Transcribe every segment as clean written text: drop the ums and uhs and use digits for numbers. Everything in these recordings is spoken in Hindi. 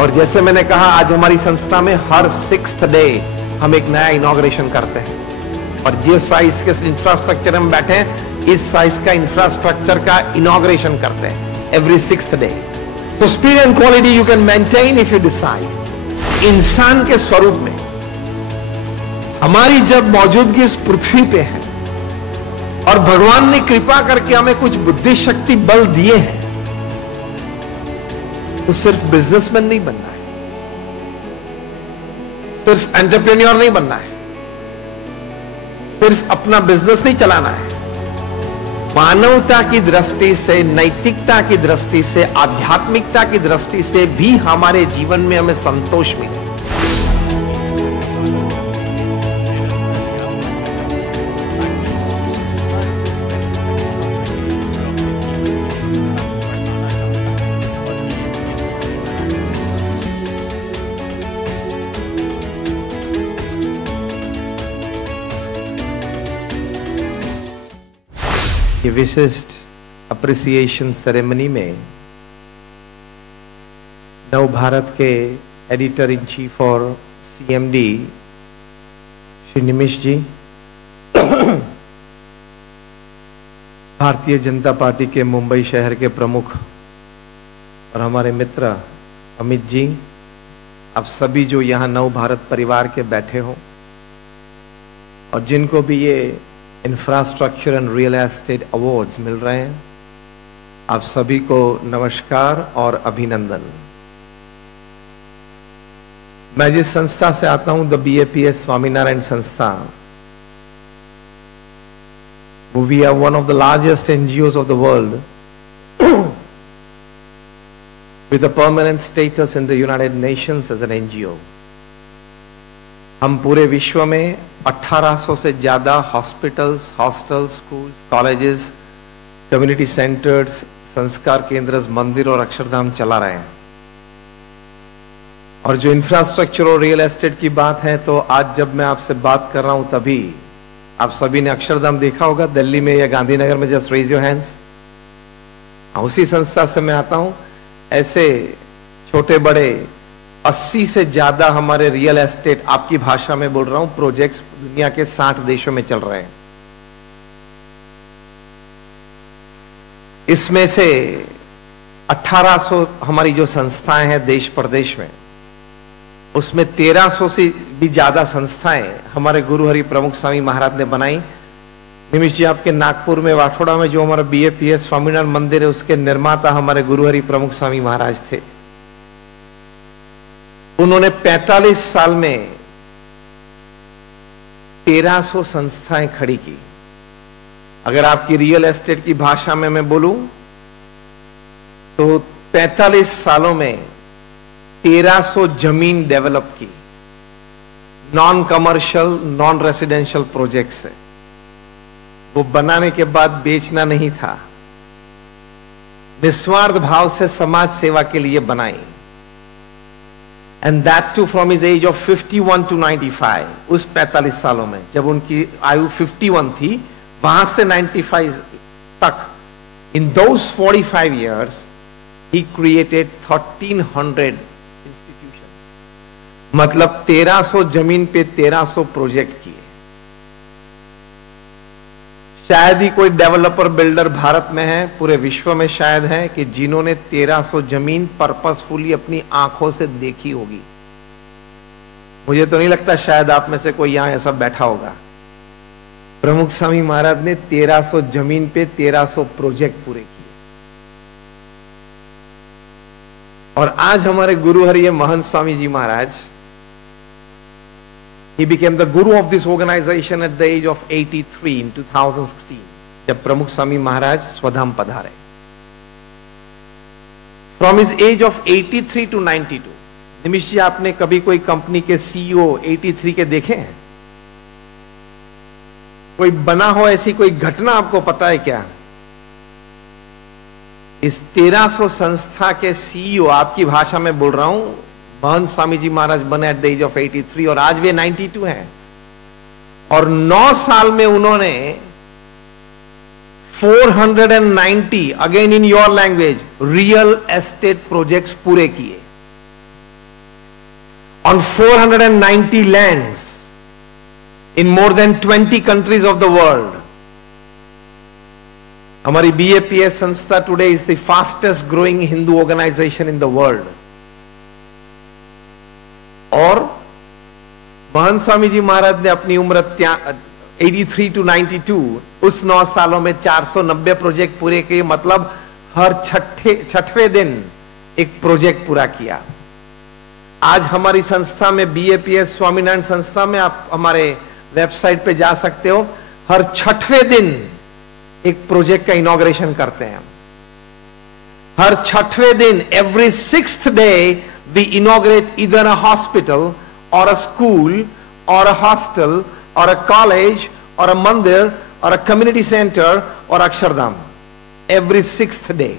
और जैसे मैंने कहा, आज हमारी संस्था में हर 6th डे हम एक नया इनॉग्रेशन करते हैं, और जिस साइज के इंफ्रास्ट्रक्चर हम बैठे हैं, इस साइज का इंफ्रास्ट्रक्चर का इनॉग्रेशन करते हैं एवरी 6th डे। तो speed and quality you can maintain if you decide. इंसान के स्वरूप में हमारी जब मौजूदगी इस पृथ्वी पे है और भगवान ने कृपा करके हमें कुछ बुद्धि शक्ति बल दिए हैं, तो सिर्फ बिजनेसमैन नहीं बनना है, सिर्फ एंटरप्रेन्योर नहीं बनना है, सिर्फ अपना बिजनेस नहीं चलाना है। मानवता की दृष्टि से, नैतिकता की दृष्टि से, आध्यात्मिकता की दृष्टि से भी हमारे जीवन में हमें संतोष मिले। ये विशिष्ट अप्रिसिएशन सेरेमनी में नव भारत के एडिटर इन चीफ और सीएमडी श्री निमिष जी, भारतीय जनता पार्टी के मुंबई शहर के प्रमुख और हमारे मित्र अमित जी, आप सभी जो यहाँ नव भारत परिवार के बैठे हो और जिनको भी ये infrastructure and real estate awards मिल रहे हैं, आप सभी को नमस्कार और अभिनंदन। मैं जिस संस्था से आता हूं, the BAPS Swaminarayan Sanstha, we are one of the largest NGOs of the world with a permanent status in the United Nations as an NGO। हम पूरे विश्व में 1800 से ज्यादा hospitals, hostels, schools, colleges, community centres, संस्कार केंद्र, मंदिर और अक्षरधाम चला रहे हैं। और जो इंफ्रास्ट्रक्चर और रियल एस्टेट की बात है, तो आज जब मैं आपसे बात कर रहा हूं, तभी आप सभी ने अक्षरधाम देखा होगा दिल्ली में या गांधीनगर में। Just raise your hands. उसी संस्था से मैं आता हूं। ऐसे छोटे बड़े 80 से ज्यादा हमारे रियल एस्टेट, आपकी भाषा में बोल रहा हूं, प्रोजेक्ट्स दुनिया के 60 देशों में चल रहे हैं। इसमें से 1800 हमारी जो संस्थाएं हैं देश प्रदेश में, उसमें 1300 से भी ज्यादा संस्थाएं हमारे गुरु हरि प्रमुख स्वामी महाराज ने बनाई। निमिष जी, आपके नागपुर में वाठोड़ा में जो हमारा BAPS स्वामीनारायण मंदिर है, उसके निर्माता हमारे गुरु हरि प्रमुख स्वामी महाराज थे। उन्होंने 45 साल में 1300 संस्थाएं खड़ी की। अगर आपकी रियल एस्टेट की भाषा में मैं बोलूं, तो 45 सालों में 1300 जमीन डेवलप की, non commercial, non residential projects है। वो बनाने के बाद बेचना नहीं था, निस्वार्थ भाव से समाज सेवा के लिए बनाई। And that too from his age of 51 to 95, उस 45 सालों में, जब उनकी आयु 51 थी, वहां से 95 तक, in those 45 years, he created 1300 institutions. मतलब 1300 जमीन पे 1300 प्रोजेक्ट किए। शायद ही कोई डेवलपर बिल्डर भारत में है, पूरे विश्व में शायद है, कि जिन्होंने 1300 जमीन पर्पसफुली अपनी आंखों से देखी होगी। मुझे तो नहीं लगता शायद आप में से कोई यहां ऐसा बैठा होगा। प्रमुख स्वामी महाराज ने 1300 जमीन पे 1300 प्रोजेक्ट पूरे किए। और आज हमारे गुरु हरि महंत स्वामी जी महाराज, he became the guru of this organization at the age of 83 in 2016, जब प्रमुख स्वामी महाराज स्वधाम पधारे। From his age of 83 to 92, निमिष जी, आपने कभी कोई कंपनी के CEO 83 के देखे हैं? कोई बना हो ऐसी कोई घटना आपको पता है क्या? इस 1300 संस्था के CEO, आपकी भाषा में बोल रहा हूं, महंत स्वामी जी महाराज बने एट द एज ऑफ 83 और आज वे 92 हैं। और 9 साल में उन्होंने 490, again in your language, real estate projects पूरे किए। on 490 lands in more than 20 countries of the world. हमारी BAPS संस्था today is the fastest growing Hindu organization in the world. और महंत स्वामी जी महाराज ने अपनी उम्र 83 to 92 उस 9 सालों में 490 प्रोजेक्ट पूरे किए, मतलब हर छठवें दिन एक प्रोजेक्ट पूरा किया। आज हमारी संस्था में BAPS स्वामीनारायण संस्था में आप हमारे वेबसाइट पे जा सकते हो, हर छठवें दिन एक प्रोजेक्ट का इनॉग्रेशन करते हैं। हर छठवें दिन, every sixth day we inaugurate either a hospital or a school or a hostel or a college or a mandir or a community center or Akshardham, every sixth day.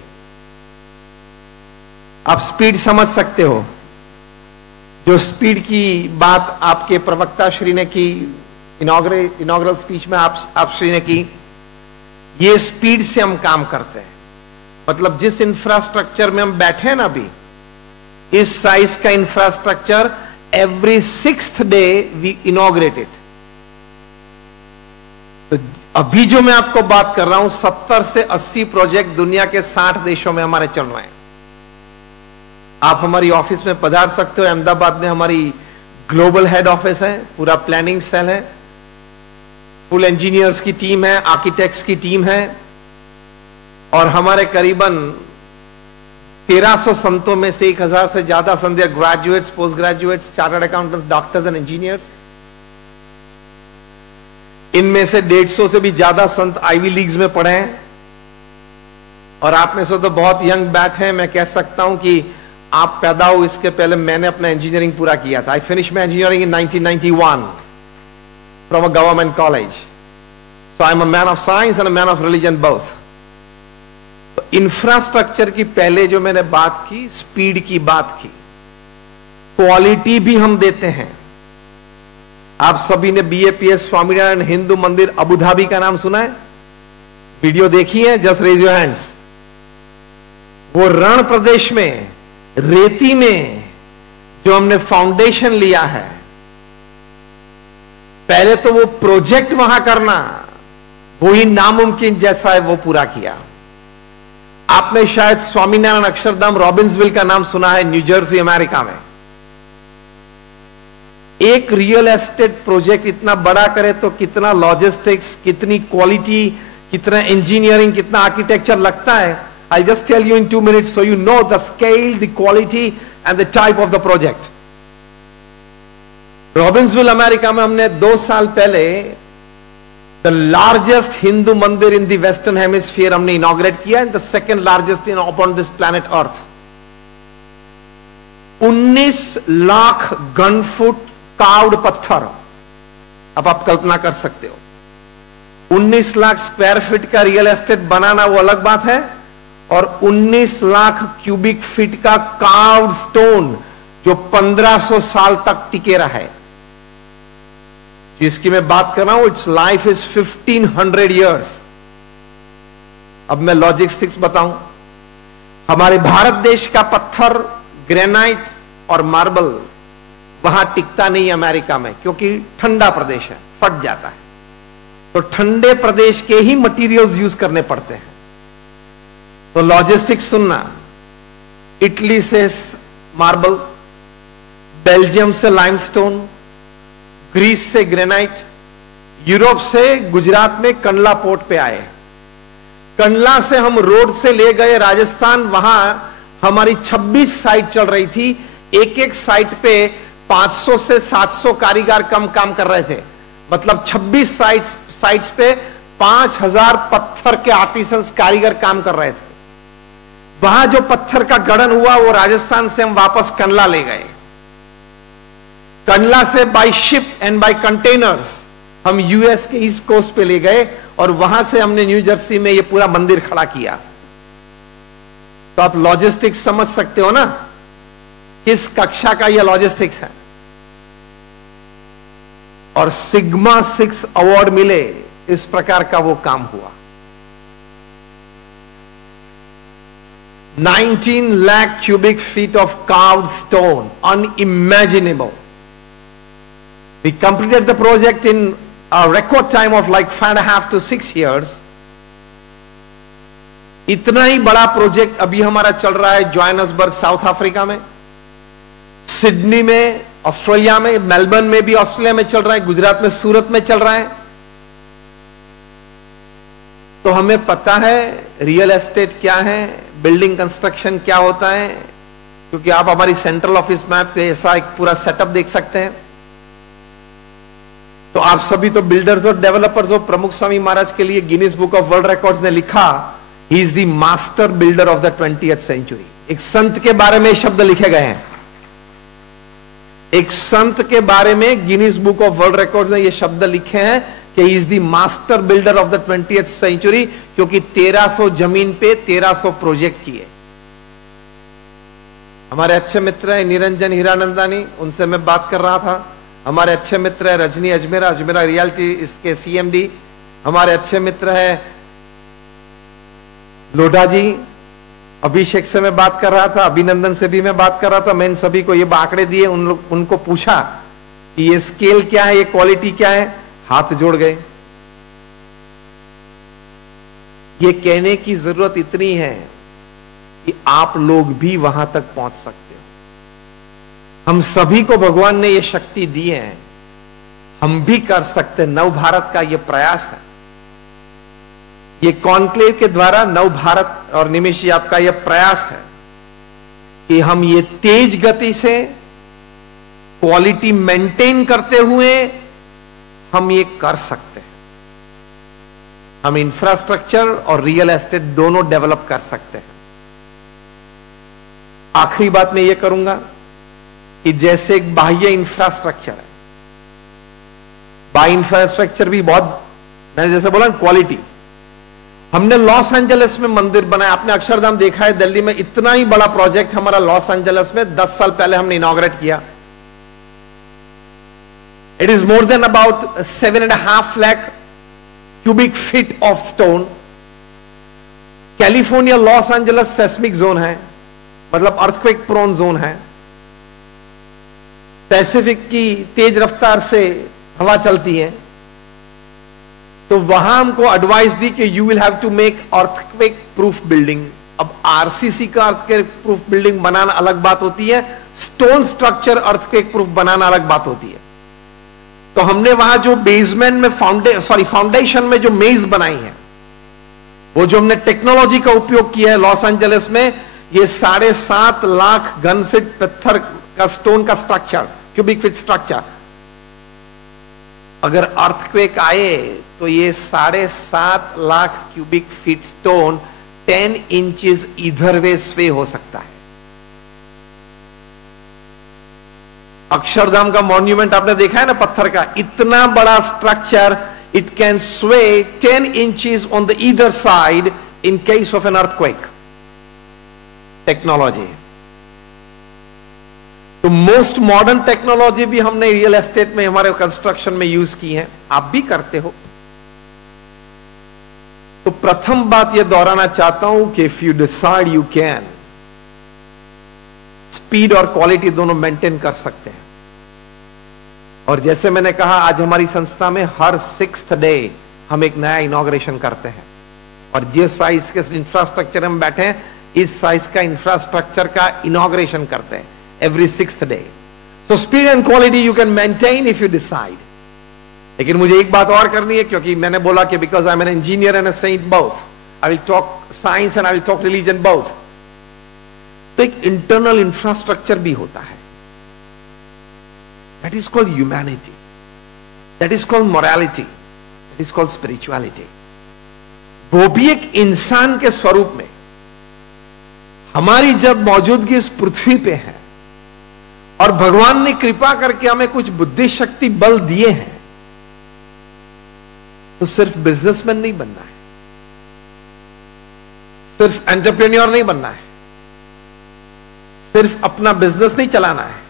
आप स्पीड समझ सकते हो, जो स्पीड की बात आपके प्रवक्ता श्री ने की, इनॉग्रल स्पीच में आप श्री ने की, ये स्पीड से हम काम करते हैं। मतलब जिस इंफ्रास्ट्रक्चर में हम बैठे हैं ना अभी, इस साइज का infrastructure every sixth day we inaugurate it. तो अभी जो मैं आपको बात कर रहा हूं, 70 से 80 प्रोजेक्ट दुनिया के 60 देशों में हमारे चल रहे हैं। आप हमारी ऑफिस में पधार सकते हो। अहमदाबाद में हमारी ग्लोबल हेड ऑफिस है, पूरा प्लानिंग सेल है, फुल इंजीनियर्स की टीम है, आर्किटेक्ट्स की टीम है, और हमारे करीबन 1300 संतों में से 1000 से ज्यादा संत, graduates, post graduates, chartered accountants, doctors and engineers. इनमें से 150 से भी ज्यादा संत आईवी लीग्स में पढ़े हैं, और आप में से तो बहुत यंग बैच हैं। मैं कह सकता हूं कि आप पैदा हो इसके पहले मैंने अपना इंजीनियरिंग पूरा किया था। I finish my engineering in 1991 from a government college, so I am a man of science and a man of religion both. Infrastructure की पहले जो मैंने बात की, स्पीड की बात की, क्वालिटी भी हम देते हैं। आप सभी ने BAPS स्वामीनारायण हिंदू मंदिर अबू धाबी का नाम सुना है? वीडियो देखी है? Just raise your hands. वो रण प्रदेश में, रेती में जो हमने फाउंडेशन लिया है, पहले तो वो प्रोजेक्ट वहां करना वो ही नामुमकिन जैसा है, वो पूरा किया। आपने शायद स्वामीनारायण अक्षरधाम रॉबिन्सविल का नाम सुना है, न्यू जर्सी अमेरिका में। एक रियल एस्टेट प्रोजेक्ट इतना बड़ा करे तो कितना लॉजिस्टिक्स, कितनी क्वालिटी, कितना इंजीनियरिंग, कितना आर्किटेक्चर लगता है। I just tell you in 2 minutes so you know the scale, the quality and the type of the project. Robbinsville America में हमने 2 साल पहले the largest Hindu mandir in the western hemisphere हमने इनॉग्रेट किया, and the second largest in upon this planet earth. 19 lakh घन फुट कार्व्ड पत्थर, अब आप कल्पना कर सकते हो। 19 लाख स्क्वायर फीट का रियल एस्टेट बनाना वो अलग बात है, और 19 लाख क्यूबिक फीट का कार्व्ड स्टोन जो 1500 साल तक टिके रहा है, जिसकी मैं बात कर रहा हूं, इट्स लाइफ इज 1500 years। अब मैं लॉजिस्टिक्स बताऊं। हमारे भारत देश का पत्थर, ग्रेनाइट और मार्बल वहां टिकता नहीं अमेरिका में, क्योंकि ठंडा प्रदेश है, फट जाता है। तो ठंडे प्रदेश के ही मटेरियल्स यूज करने पड़ते हैं। तो लॉजिस्टिक्स सुनना, इटली से मार्बल, बेल्जियम से लाइमस्टोन, ग्रीस से ग्रेनाइट, यूरोप से गुजरात में कंडला पोर्ट पे आए। कंडला से हम रोड से ले गए राजस्थान, वहां हमारी 26 साइट चल रही थी। एक एक साइट पे 500 से 700 कारीगर कम काम कर रहे थे। मतलब 26 साइट्स पे 5000 पत्थर के आर्टिसंस कारीगर काम कर रहे थे। वहां जो पत्थर का गढ़न हुआ वो राजस्थान से हम वापस कंडला ले गए। कंडला से by ship and by containers हम यूएस के ईस्ट कोस्ट पे ले गए, और वहां से हमने न्यू जर्सी में ये पूरा मंदिर खड़ा किया। तो आप लॉजिस्टिक्स समझ सकते हो ना, किस कक्षा का यह लॉजिस्टिक्स है। और सिग्मा 6 अवार्ड मिले, इस प्रकार का वो काम हुआ। 19 lakh cubic feet of carved stone, unimaginable. We completed the project in a record time of like 5.5 to 6 years. इतना ही बड़ा प्रोजेक्ट अभी हमारा चल रहा है जोहान्सबर्ग साउथ अफ्रीका में, सिडनी में ऑस्ट्रेलिया में, मेलबर्न में भी ऑस्ट्रेलिया में चल रहा है, गुजरात में सूरत में चल रहा है। तो हमें पता है रियल एस्टेट क्या है, बिल्डिंग कंस्ट्रक्शन क्या होता है, क्योंकि आप हमारी सेंट्रल ऑफिस मैप पे ऐसा एक पूरा सेटअप देख सकते हैं। तो आप सभी तो बिल्डर्स और डेवलपर्स हो। प्रमुख स्वामी महाराज के लिए Guinness book of world records ने लिखा, he is the master builder of the 20th century. एक संत के बारे में शब्द लिखे गए हैं, एक संत के बारे में Guinness book of world records ने ये शब्द लिखे हैं कि he is the master builder of the 20th century, क्योंकि 1300 जमीन पे 1300 प्रोजेक्ट किए। हमारे अच्छे मित्र है निरंजन हीरानंदानी, उनसे मैं बात कर रहा था। हमारे अच्छे मित्र है रजनी अजमेरा, अजमेरा रियल्टी इसके सीएमडी। हमारे अच्छे मित्र है लोढ़ा जी, अभिषेक से मैं बात कर रहा था, अभिनंदन से भी मैं बात कर रहा था। मैं इन सभी को ये आंकड़े दिए, उनको पूछा कि ये स्केल क्या है, ये क्वालिटी क्या है, हाथ जोड़ गए। ये कहने की जरूरत इतनी है कि आप लोग भी वहां तक पहुंच सकते हो। हम सभी को भगवान ने ये शक्ति दी है, हम भी कर सकते। नव भारत का ये प्रयास है, ये कॉन्क्लेव के द्वारा नव भारत और निमिष आपका यह प्रयास है कि हम ये तेज गति से क्वालिटी मेंटेन करते हुए हम ये कर सकते हैं। हम इंफ्रास्ट्रक्चर और रियल एस्टेट दोनों डेवलप कर सकते हैं। आखिरी बात मैं ये करूंगा कि जैसे एक बाह्य इंफ्रास्ट्रक्चर है, बाह्य इंफ्रास्ट्रक्चर भी बहुत, मैंने जैसे बोला क्वालिटी। हमने लॉस एंजलिस में मंदिर बनाया, आपने अक्षरधाम देखा है दिल्ली में, इतना ही बड़ा प्रोजेक्ट हमारा लॉस एंजलिस में 10 साल पहले हमने इनॉग्रेट किया। It is more than about 7.5 lakh cubic feet of stone. California Los Angeles seismic zone है, मतलब अर्थक्वेक प्रोन जोन है। पैसिफिक की तेज रफ्तार से हवा चलती है, तो वहां हमको एडवाइस दी कि you will have to make earthquake proof building. अब आरसीसी का अर्थक्वेक प्रूफ बिल्डिंग बनाना अलग बात होती है, स्टोन स्ट्रक्चर अर्थक्वेक प्रूफ बनाना अलग बात होती है। तो हमने वहां जो बेसमेंट में फाउंडेशन में जो मेज बनाई है, वो जो हमने टेक्नोलॉजी का उपयोग किया है लॉस एंजलिस में, ये 7.5 लाख घन फीट पत्थर का स्टोन का स्ट्रक्चर, क्यूबिक फीट स्ट्रक्चर। अगर अर्थक्वेक आए तो ये 7.5 lakh cubic feet stone 10 inches इधर वे स्वे हो सकता है। अक्षरधाम का मॉन्यूमेंट आपने देखा है ना, पत्थर का, इतना बड़ा स्ट्रक्चर, इट कैन स्वे 10 inches on the either side in case of an earthquake. Technology, तो मोस्ट मॉडर्न टेक्नोलॉजी भी हमने रियल एस्टेट में हमारे कंस्ट्रक्शन में यूज की है, आप भी करते हो। तो प्रथम बात यह दोहराना चाहता हूं कि if you decide you can, speed और क्वालिटी दोनों मेंटेन कर सकते हैं। और जैसे मैंने कहा, आज हमारी संस्था में हर 6th डे हम एक नया इनॉग्रेशन करते हैं, और जिस साइज के इंफ्रास्ट्रक्चर में बैठे हैं, इस साइज का इंफ्रास्ट्रक्चर का इनॉग्रेशन करते हैं every 6th day. So speed and quality you can maintain if you decide. लेकिन मुझे एक बात और करनी है, क्योंकि मैंने बोला कि because I'm an engineer and a saint both, I will talk science and I will talk religion both. तो एक internal infrastructure भी होता है, that is called humanity, that is called morality, that is called spirituality. वो भी एक इंसान के स्वरूप में हमारी जब मौजूदगी इस पृथ्वी पे है और भगवान ने कृपा करके हमें कुछ बुद्धि शक्ति बल दिए हैं, तो सिर्फ बिजनेसमैन नहीं बनना है, सिर्फ एंटरप्रेन्योर नहीं बनना है, सिर्फ अपना बिजनेस नहीं चलाना है।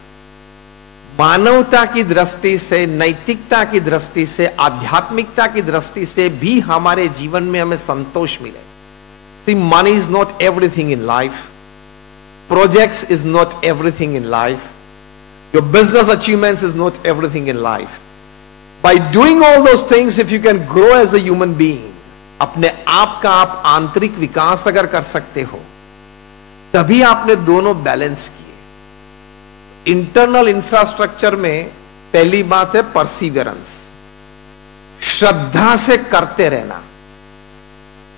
मानवता की दृष्टि से, नैतिकता की दृष्टि से, आध्यात्मिकता की दृष्टि से भी हमारे जीवन में हमें संतोष मिले। See, money is not everything in life, projects is not everything in life. Your business achievements is not everything in life. By doing all those things, if you can grow as a human being, अपने आप का आप आंतरिक विकास अगर कर सकते हो, तभी आपने दोनों बैलेंस किए। इंटरनल इंफ्रास्ट्रक्चर में पहली बात है परसिवियरेंस, श्रद्धा से करते रहना।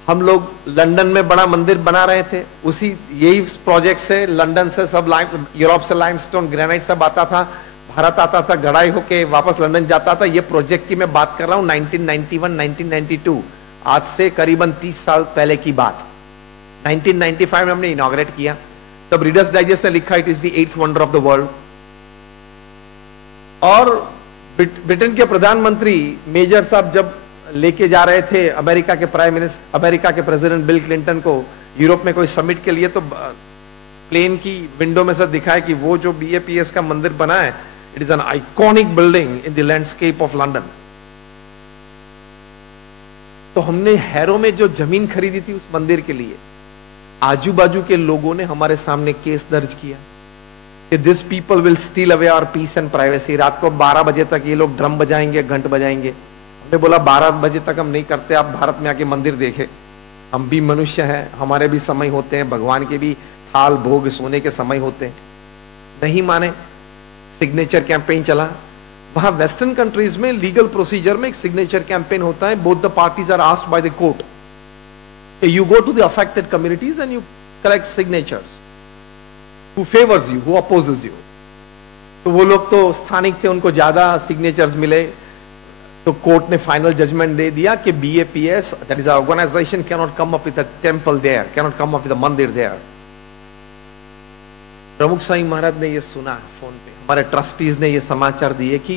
हम लोग लंदन में बड़ा मंदिर बना रहे थे, उसी यही प्रोजेक्ट से लंदन से सब यूरोप से लाइमस्टोन ग्रेनाइट सब आता था, भारत आता था, गढ़ाई होके वापस लंदन जाता था। ये प्रोजेक्ट की मैं बात कर रहा हूं 1991 1992, आज से करीबन 30 साल पहले की बात। 1995 में हमने इनॉग्रेट किया, तब रीडर्स डाइजेस्ट ने लिखा it is the 8th wonder of the world. और ब्रिटेन के प्रधानमंत्री मेजर साहब जब लेके जा रहे थे अमेरिका के प्रेसिडेंट बिल क्लिंटन को यूरोप में कोई समिट के लिए, तो प्लेन की विंडो में से दिखाया कि वो जो BAPS का मंदिर बना है, it is an iconic building in the landscape of London. तो हमने हैरो में जो जमीन खरीदी थी उस मंदिर के लिए, आजू बाजू के लोगों ने हमारे सामने केस दर्ज किया कि this people will steal away our peace and privacy. रात को 12 बजे तक ये लोग ड्रम बजाएंगे, घंट बजाएंगे। हमने बोला 12 बजे तक हम नहीं करते, आप भारत में आके मंदिर देखे, हम भी मनुष्य हैं, हमारे भी समय होते हैं, भगवान के भी थाल भोग सोने के समय होते हैं। नहीं माने, सिग्नेचर कैंपेन चला। वहां वेस्टर्न कंट्रीज में लीगल प्रोसीजर में एक सिग्नेचर कैंपेन होता है, both the parties are asked by the court, you go to the affected communities and you collect signatures, who favours you, who opposes you. तो वो लोग तो स्थानिक थे, उनको ज्यादा सिग्नेचर्स मिले, तो कोर्ट ने फाइनल जजमेंट दे दिया कि BAPS, that is organisation, can not come up with a temple there, can not come up with a mandir there. प्रमुख स्वामी महाराज ने ये सुना फोन पे, हमारे ट्रस्टीज ने ये समाचार दिए कि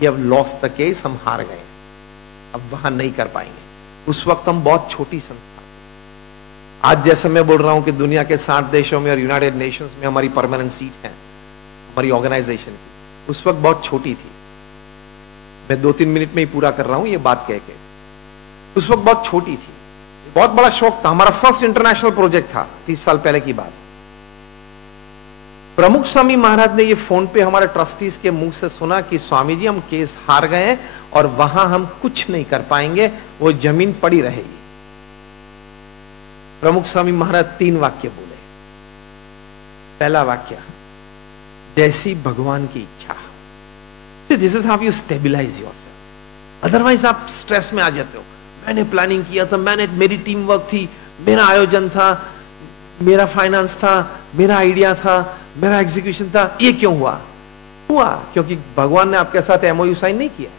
we have lost the case, हम हार गए, अब वहां नहीं कर पाएंगे। उस वक्त हम बहुत छोटी संस्था, आज जैसे मैं बोल रहा हूं कि दुनिया के 60 देशों में और यूनाइटेड नेशंस में हमारी परमानेंट सीट है हमारी ऑर्गेनाइजेशन की, उस वक्त बहुत छोटी थी। मैं 2-3 मिनट में ही पूरा कर रहा हूं ये बात कह के। उस वक्त बहुत छोटी थी, बहुत बड़ा शौक था, हमारा फर्स्ट इंटरनेशनल प्रोजेक्ट था, 30 साल पहले की बात। प्रमुख स्वामी महाराज ने ये फोन पे हमारे ट्रस्टीज के मुंह से सुना कि स्वामी जी हम केस हार गए हैं और वहां हम कुछ नहीं कर पाएंगे, वो जमीन पड़ी रहेगी। प्रमुख स्वामी महाराज 3 वाक्य बोले। पहला वाक्य, जैसी भगवान की इच्छा। This is how you stabilise yourself, otherwise आप स्ट्रेस में आ जाते हो। मैंने प्लानिंग किया था, मेरी टीम वर्क थी, मेरा आयोजन था, मेरा फाइनेंस था, मेरा आइडिया था, मेरा एग्जीक्यूशन था, ये क्यों हुआ? क्योंकि भगवान ने आपके साथ MOU साइन नहीं किया।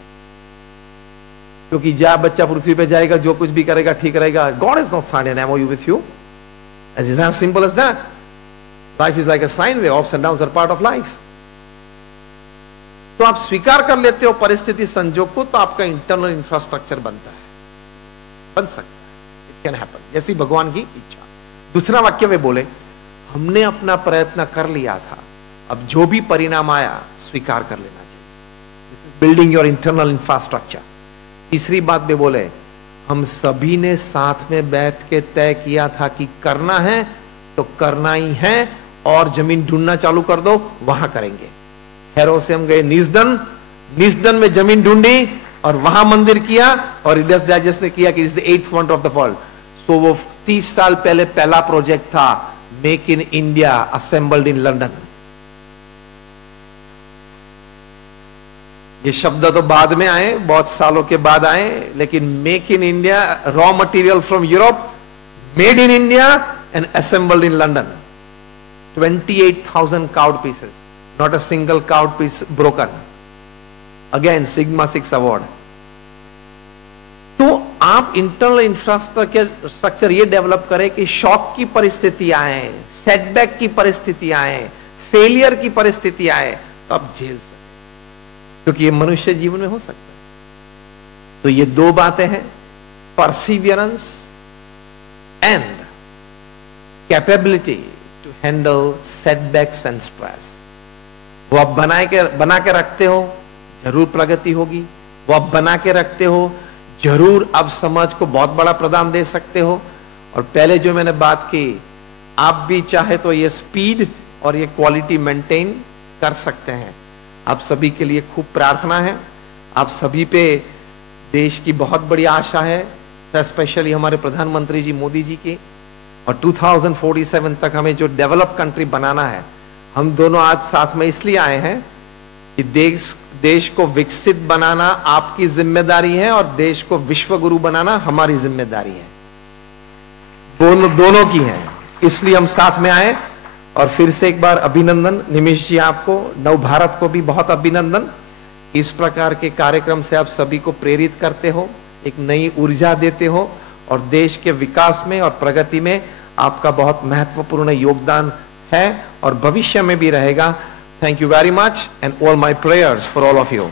क्योंकि जब बच्चा पृथ्वी पे जाएगा, जो कुछ भी करेगा ठीक रहेगा। God is not sign an MOU with you, as simple as that. Life is like a sine wave, ups and downs are part of life. तो आप स्वीकार कर लेते हो परिस्थिति संजोग को, तो आपका इंटरनल इंफ्रास्ट्रक्चर बनता है, बन सकता है, इट कैन हैपन, जैसी भगवान की इच्छा। दूसरा वाक्य वे बोले, हमने अपना प्रयत्न कर लिया था, अब जो भी परिणाम आया स्वीकार कर लेना चाहिए। Building your internal infrastructure. तीसरी बात वे बोले, हम सभी ने साथ में बैठ के तय किया था कि करना है तो करना ही है, और जमीन ढूंढना चालू कर दो, वहां करेंगे। हैरो से हम गए निस्दन में जमीन ढूंढी और वहां मंदिर किया, और रीडर्स डाइजेस्ट ने किया कि is the 8th wonder of the world. So वो 30 साल पहले पहला प्रोजेक्ट था, make in India, assembled in London. ये शब्द तो बाद में आए, बहुत सालों के बाद आए, लेकिन make in India, raw material from Europe, made in India and assembled in London. 28,000 cowed pieces, not a single cowed piece broken. Again, Sigma 6 award. तो आप इंटरनल इंफ्रास्ट्रक्चर ये डेवलप करें कि शॉक की परिस्थिति आए, सेटबैक की परिस्थिति आए, फेलियर की परिस्थिति आए, तो आप झेल सकते, क्योंकि ये मनुष्य जीवन में हो सकता है। तो ये 2 बातें हैं, perseverance and capability to handle setbacks and stress. वो आप बना के रखते हो, जरूर प्रगति होगी। वो आप बना के रखते हो, जरूर आप समाज को बहुत बड़ा प्रदान दे सकते हो। और पहले जो मैंने बात की आप भी चाहे तो ये स्पीड और ये क्वालिटी मेंटेन कर सकते हैं। आप सभी के लिए खूब प्रार्थना है, आप सभी पे देश की बहुत बड़ी आशा है, स्पेशली हमारे प्रधानमंत्री जी मोदी जी की। और 2047 तक हमें जो डेवलप कंट्री बनाना है, हम दोनों आज साथ में इसलिए आए हैं कि देश को विकसित बनाना आपकी जिम्मेदारी है और देश को विश्व गुरु बनाना हमारी जिम्मेदारी है, दोनों की है। इसलिए हम साथ में आए। और फिर से एक बार अभिनंदन निमिष जी, आपको, नव भारत को भी बहुत अभिनंदन। इस प्रकार के कार्यक्रम से आप सभी को प्रेरित करते हो, एक नई ऊर्जा देते हो और देश के विकास में और प्रगति में आपका बहुत महत्वपूर्ण योगदान है और भविष्य में भी रहेगा। Thank you very much and all my prayers for all of you.